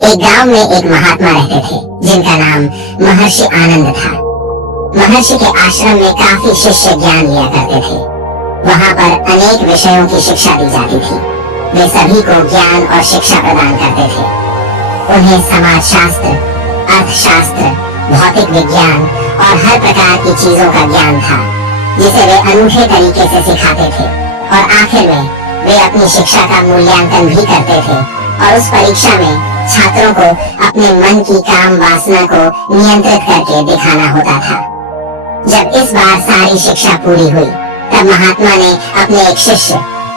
एक गांव में एक महात्मा रहते थे जिनका नाम महर्षि आनंद था। महर्षि के आश्रम में काफी शिष्य ज्ञान लिया करते थे। वहां पर अनेक विषयों की शिक्षा दी जाती थी। वे सभी को ज्ञान और शिक्षा प्रदान करते थे। उन्हें समाज शास्त्र, अर्थशास्त्र, भौतिक विज्ञान और हर प्रकार की चीजों का ज्ञान था, जिसे वे अनूठे तरीके से सिखाते थे। और आखिर में वे अपनी शिक्षा का मूल्यांकन भी करते थे और उस परीक्षा में छात्रों को अपने मन की काम वासना को नियंत्रित करके दिखाना होता था। जब इस बार सारी शिक्षा पूरी हुई, तब महात्मा ने अपने एक शिष्य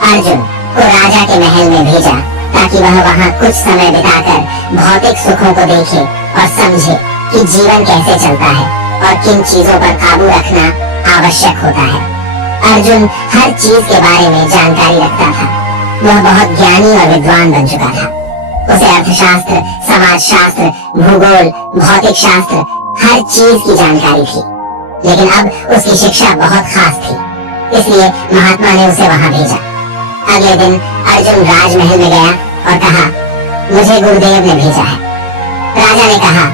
अर्जुन को राजा के महल में भेजा ताकि वह वहां कुछ समय बिताकर भौतिक सुखों को देखे और समझे कि जीवन कैसे चलता है और किन चीजों पर काबू रखना आवश्यक होता है। अर्जुन हर चीज के बारे में जानकारी रखता था। वह बहुत ज्ञानी और विद्वान बन चुका था। उसे अर्थशास्त्र, समाजशास्त्र, भूगोल, भौतिक शास्त्र, हर चीज की जानकारी थी। लेकिन अब उसकी शिक्षा बहुत खास थी, इसलिए महात्मा ने उसे वहां भेजा। अगले दिन अर्जुन राजमहल में गया और कहा, मुझे गुरुदेव ने भेजा है। राजा ने कहा,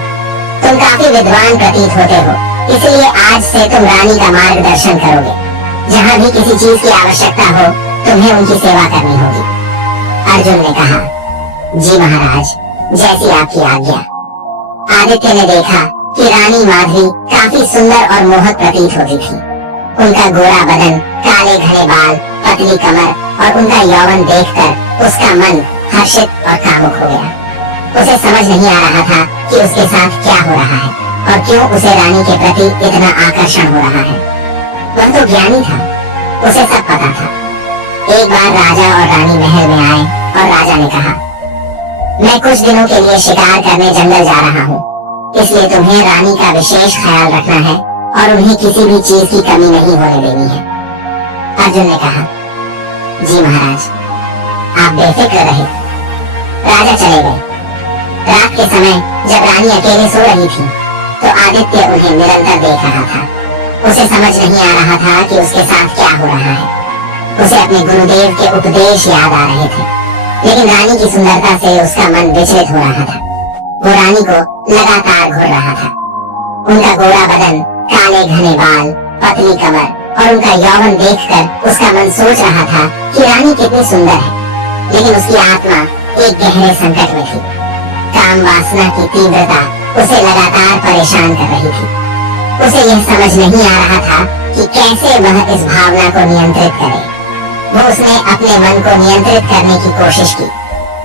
तुम काफी विद्वान प्रतीत होते हो, इसलिए आज से तुम रानी का मार्गदर्शन करोगे। जहाँ भी किसी चीज की आवश्यकता हो, तुम्हें उनकी सेवा करनी होगी। अर्जुन ने कहा, जी महाराज, जैसी आपकी आज्ञा। आदित्य ने देखा कि रानी माधवी काफी सुंदर और मोहक प्रतीत होती थी। उनका गोरा बदन, काले घने बाल, पतली कमर और उनका यौवन देखकर उसका मन हर्षित और कामुक हो गया। उसे समझ नहीं आ रहा था कि उसके साथ क्या हो रहा है और क्यों उसे रानी के प्रति इतना आकर्षण हो रहा है। वह तो ज्ञानी था, उसे सब पता था। एक बार राजा और रानी महल में आए और राजा ने कहा, मैं कुछ दिनों के लिए शिकार करने जंगल जा रहा हूँ, इसलिए तुम्हें रानी का विशेष ख्याल रखना है और उन्हें किसी भी चीज की कमी नहीं होने देनी है। अर्जुन ने कहा, जी महाराज, आप बेफिक्र रहे। राजा चले गए। रात के समय जब रानी अकेले सो रही थी, तो आदित्य उन्हें निरंतर देख रहा था। उसे समझ नहीं आ रहा था कि उसके साथ क्या हो रहा है। उसे अपने गुरुदेव के उपदेश याद आ रहे थे, लेकिन रानी की सुंदरता से उसका मन विचलित हो रहा था। वो रानी को लगातार घूर रहा था। उनका गोरा बदन, काले घने बाल, पतली कमर और उनका यौवन देखकर उसका मन सोच रहा था कि रानी कितनी सुंदर है, लेकिन उसकी आत्मा एक गहरे संकट में थी। काम वासना की तीव्रता उसे लगातार परेशान कर रही थी। उसे यह समझ नहीं आ रहा था कि कैसे वह इस भावना को नियंत्रित करे। उसने अपने मन को नियंत्रित करने की कोशिश की,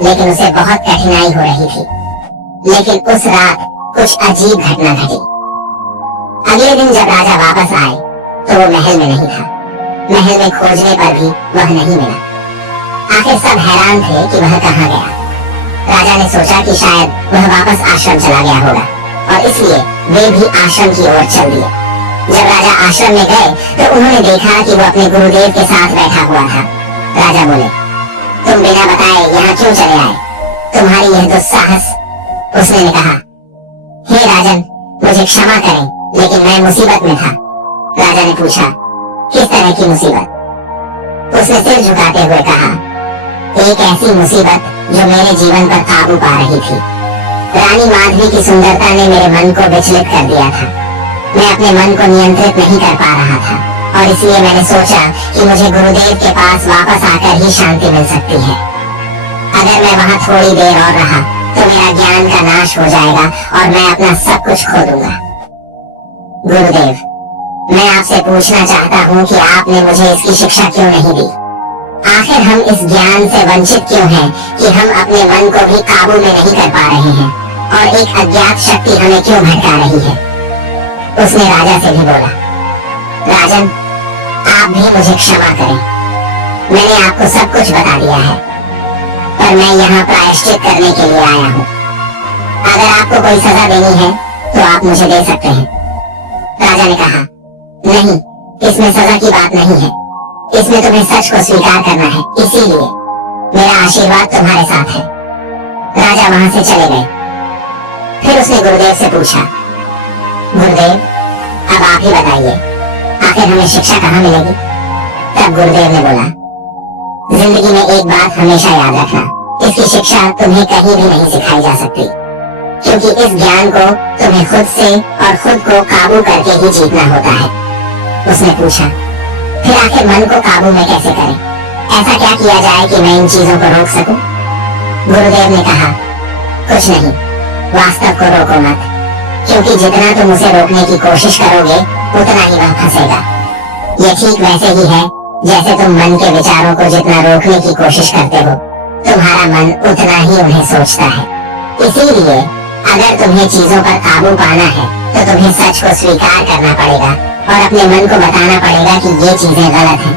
लेकिन उसे बहुत कठिनाई हो रही थी। लेकिन उस रात कुछ अजीब घटना घटी। अगले दिन जब राजा वापस आए, तो वो महल में नहीं था। महल में खोजने पर भी वह नहीं मिला। आखिर सब हैरान थे कि वह कहाँ गया। राजा ने सोचा कि शायद वह वापस आश्रम चला गया होगा और इसलिए वे भी आश्रम की ओर चल दिए। जब राजा आश्रम में गए, तो उन्होंने देखा कि वो अपने गुरुदेव के साथ बैठा हुआ था। राजा बोले, तुम बिना बताए यहाँ क्यों चले आए? तुम्हारी यह दुस्साहस। उसने कहा, हे राजन, मुझे क्षमा करें, लेकिन मैं मुसीबत में था। राजा ने पूछा, किस तरह की मुसीबत? उसने सिर झुकाते हुए कहा, एक ऐसी मुसीबत जो मेरे जीवन पर काबू पा रही थी। रानी माधवी की सुंदरता ने मेरे मन को विचलित कर दिया था। मैं अपने मन को नियंत्रित नहीं कर पा रहा था और इसलिए मैंने सोचा कि मुझे गुरुदेव के पास वापस आकर ही शांति मिल सकती है। अगर मैं वहां थोड़ी देर और रहा, तो मेरा ज्ञान का नाश हो जाएगा और मैं अपना सब कुछ खो दूंगा। गुरुदेव, मैं आपसे पूछना चाहता हूँ कि आपने मुझे इसकी शिक्षा क्यों नहीं दी? आखिर हम इस ज्ञान से वंचित क्यों हैं कि हम अपने मन को भी काबू में नहीं कर पा रहे हैं और एक अज्ञात शक्ति हमें क्यों भटका रही है? उसने राजा से भी बोला, राजन, आप भी मुझे क्षमा करें। मैंने आपको सब कुछ बता दिया है, पर मैं यहाँ प्रायश्चित करने के लिए आया हूँ। अगर आपको कोई सजा देनी है, तो आप मुझे दे सकते हैं। राजा ने कहा, नहीं, इसमें सजा की बात नहीं है। इसमें तुम्हें सच को स्वीकार करना है, इसीलिए मेरा आशीर्वाद तुम्हारे साथ है। राजा वहां से चले गए। फिर उसने गुरुदेव से पूछा, गुरुदेव, अब आप ही बताइए, आखिर हमें शिक्षा कहाँ मिलेगी? तब गुरुदेव ने बोला, जिंदगी में एक बात हमेशा याद रखना, इसकी शिक्षा तुम्हें कहीं भी नहीं सिखाई जा सकती, क्योंकि इस ज्ञान को तुम्हें खुद से और खुद को काबू करके ही जीतना होता है। उसने पूछा, फिर आखिर मन को काबू में कैसे करें? ऐसा क्या किया जाए कि मैं इन चीजों को रोक सकूं? गुरुदेव ने कहा, कुछ नहीं, वास्तव को रोको मत, क्योंकि जितना तुम उसे रोकने की कोशिश करोगे उतना ही वह फंसेगा। ये ठीक वैसे ही है जैसे तुम मन के विचारों को जितना रोकने की कोशिश करते हो, तुम्हारा मन उतना ही उन्हें सोचता है। इसीलिए अगर तुम्हें चीजों पर काबू पाना है तो तुम्हें सच को स्वीकार करना पड़ेगा और अपने मन को बताना पड़ेगा कि ये चीजें गलत हैं।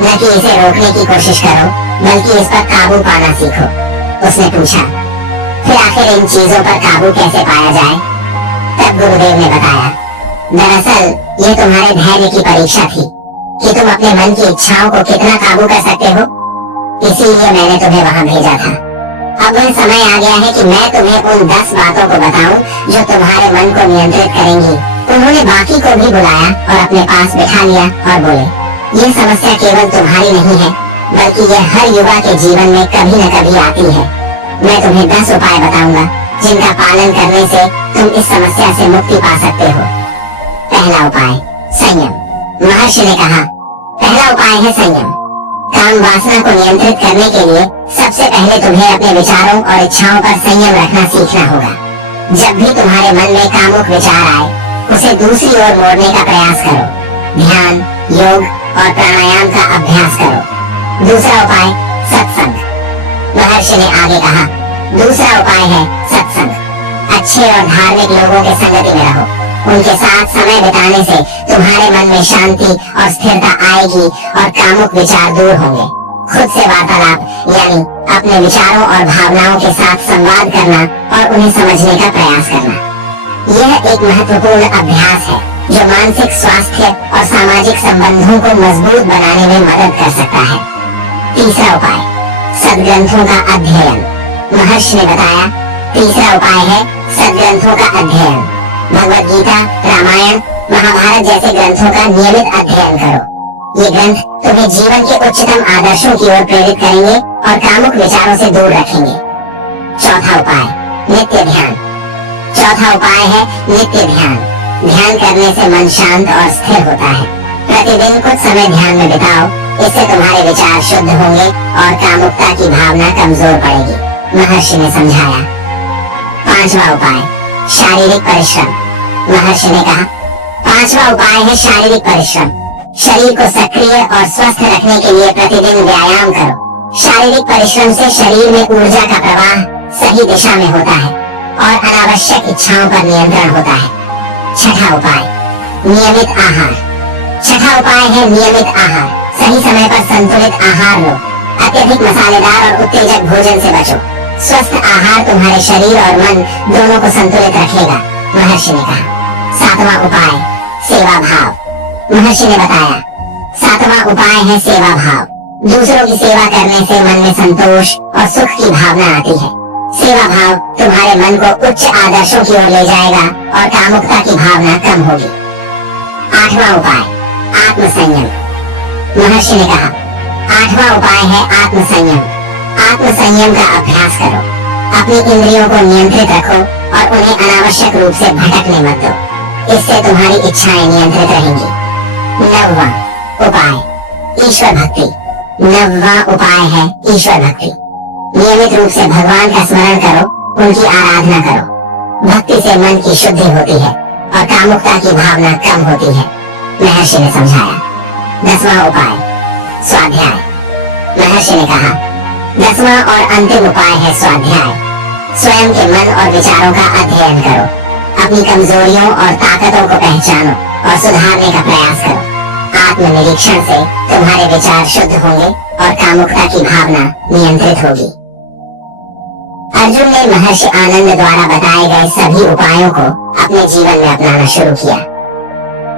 न कि इसे रोकने की कोशिश करो, बल्कि इस पर काबू पाना सीखो। उसने पूछा, फिर आखिर इन चीजों पर काबू कैसे पाया जाए? तब गुरुदेव ने बताया, दरअसल ये तुम्हारे धैर्य की परीक्षा थी कि तुम अपने मन की इच्छाओं को कितना काबू कर सकते हो। इसीलिए मैंने तुम्हें वहां भेजा था। अब वह समय आ गया है कि मैं तुम्हें उन 10 बातों को बताऊं जो तुम्हारे मन को नियंत्रित करेंगी। उन्होंने बाकी को भी बुलाया और अपने पास बिठा लिया और बोले, ये समस्या केवल तुम्हारी नहीं है, बल्कि यह हर युवा के जीवन में कभी न कभी आती है। मैं तुम्हें 10 उपाय बताऊंगा जिनका पालन करने से तुम इस समस्या से मुक्ति पा सकते हो। पहला उपाय, संयम। महर्षि ने कहा, पहला उपाय है संयम। काम वासना को नियंत्रित करने के लिए सबसे पहले तुम्हें अपने विचारों और इच्छाओं पर संयम रखना सीखना होगा। जब भी तुम्हारे मन में कामुक विचार आए, उसे दूसरी ओर मोड़ने का प्रयास करो। ध्यान, योग और प्राणायाम का अभ्यास करो। दूसरा उपाय, सत्संग। महर्षि ने आगे कहा, दूसरा उपाय है सत्संग। अच्छे और धार्मिक लोगों के संगति में रहो। उनके साथ समय बिताने से तुम्हारे मन में शांति और स्थिरता आएगी और कामुक विचार दूर होंगे। खुद से वार्तालाप यानी अपने विचारों और भावनाओं के साथ संवाद करना और उन्हें समझने का प्रयास करना। यह एक महत्वपूर्ण अभ्यास है जो मानसिक स्वास्थ्य और सामाजिक संबंधों को मजबूत बनाने में मदद कर सकता है। तीसरा उपाय, सद्ग्रंथों का अध्ययन। महर्षि ने बताया, तीसरा उपाय है सद्ग्रंथों का अध्ययन। भगवद गीता, रामायण, महाभारत जैसे ग्रंथों का नियमित अध्ययन करो। ये ग्रंथ तुम्हें जीवन के उच्चतम आदर्शों की ओर प्रेरित करेंगे और कामुक विचारों से दूर रखेंगे। चौथा उपाय, नित्य ध्यान। चौथा उपाय है नित्य ध्यान। ध्यान करने से मन शांत और स्थिर होता है। प्रतिदिन कुछ समय ध्यान में बिताओ, इससे तुम्हारे विचार शुद्ध होंगे और कामुकता की भावना कमजोर पड़ेगी। महर्षि ने समझाया। पांचवा उपाय, शारीरिक परिश्रम। महर्षि ने कहा, पांचवा उपाय है शारीरिक परिश्रम। शरीर को सक्रिय और स्वस्थ रखने के लिए प्रतिदिन व्यायाम करो। शारीरिक परिश्रम से शरीर में ऊर्जा का प्रवाह सही दिशा में होता है और अनावश्यक इच्छाओं पर नियंत्रण होता है। छठा उपाय, नियमित आहार। छठा उपाय है नियमित आहार। सही समय पर संतुलित आहार लो। अत्यधिक मसालेदार और उत्तेजक भोजन से बचो। स्वस्थ आहार तुम्हारे शरीर और मन दोनों को संतुलित रखेगा। महर्षि ने कहा। सातवां उपाय, सेवा भाव। महर्षि ने बताया, सातवां उपाय है सेवा भाव। दूसरों की सेवा करने से मन में संतोष और सुख की भावना आती है। सेवा भाव तुम्हारे मन को उच्च आदर्शों की ओर ले जाएगा और कामुकता की भावना कम होगी। आठवां उपाय, आत्मसंयम। महर्षि ने कहा, आठवां उपाय है आत्मसंयम। आत्मसंयम का अभ्यास करो। अपनी इंद्रियों को नियंत्रित रखो और उन्हें अनावश्यक रूप से भटकने मत दो। इससे तुम्हारी इच्छाएं नियंत्रित रहेंगी। नौवां उपाय, ईश्वर भक्ति। नौवां उपाय है ईश्वर भक्ति। नियमित रूप से भगवान का स्मरण करो, उनकी आराधना करो। भक्ति से मन की शुद्धि होती है और कामुकता की भावना कम होती है। महर्षि ने समझाया। 10वां उपाय, स्वाध्याय। महर्षि ने कहा, 10वां और अंतिम उपाय है स्वाध्याय। स्वयं के मन और विचारों का अध्ययन करो। अपनी कमजोरियों और ताकतों को पहचानो और सुधारने का प्रयास करो। आत्मनिरीक्षण से तुम्हारे विचार शुद्ध होंगे और कामुकता की भावना नियंत्रित होगी। अर्जुन ने महर्षि आनंद द्वारा बताए गए सभी उपायों को अपने जीवन में अपनाना शुरू किया।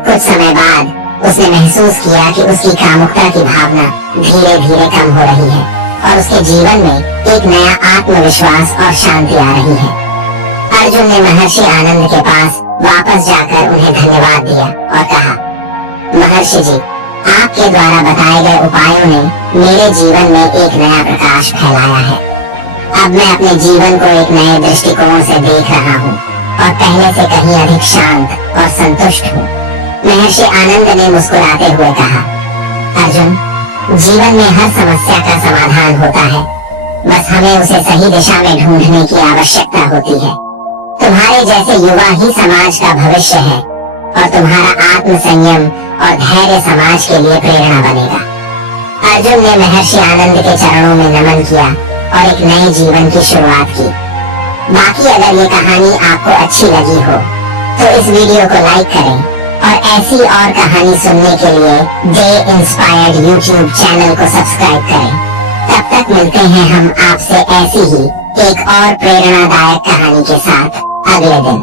कुछ समय बाद उसने महसूस किया कि उसकी कामुकता की भावना धीरे धीरे कम हो रही है और उसके जीवन में एक नया आत्मविश्वास और शांति आ रही है। अर्जुन ने महर्षि आनंद के पास वापस जाकर उन्हें धन्यवाद दिया और कहा, महर्षि जी, आपके द्वारा बताए गए उपायों ने मेरे जीवन में एक नया प्रकाश फैलाया है। अब मैं अपने जीवन को एक नए दृष्टिकोण से देख रहा हूँ और पहले से कहीं अधिक शांत और संतुष्ट हूँ। महर्षि आनंद ने मुस्कुराते हुए कहा, अर्जुन, जीवन में हर समस्या का समाधान होता है, बस हमें उसे सही दिशा में ढूंढने की आवश्यकता होती है। तुम्हारे जैसे युवा ही समाज का भविष्य है और तुम्हारा आत्म संयम और धैर्य समाज के लिए प्रेरणा बनेगा। अर्जुन ने महर्षि आनंद के चरणों में नमन किया और एक नए जीवन की शुरुआत की। बाकी अगर ये कहानी आपको अच्छी लगी हो तो इस वीडियो को लाइक करें और ऐसी और कहानी सुनने के लिए डे इंस्पायर्ड यूट्यूब चैनल को सब्सक्राइब करें। तब तक मिलते हैं हम आपसे ऐसी ही एक और प्रेरणादायक कहानी के साथ अगले दिन।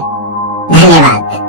धन्यवाद।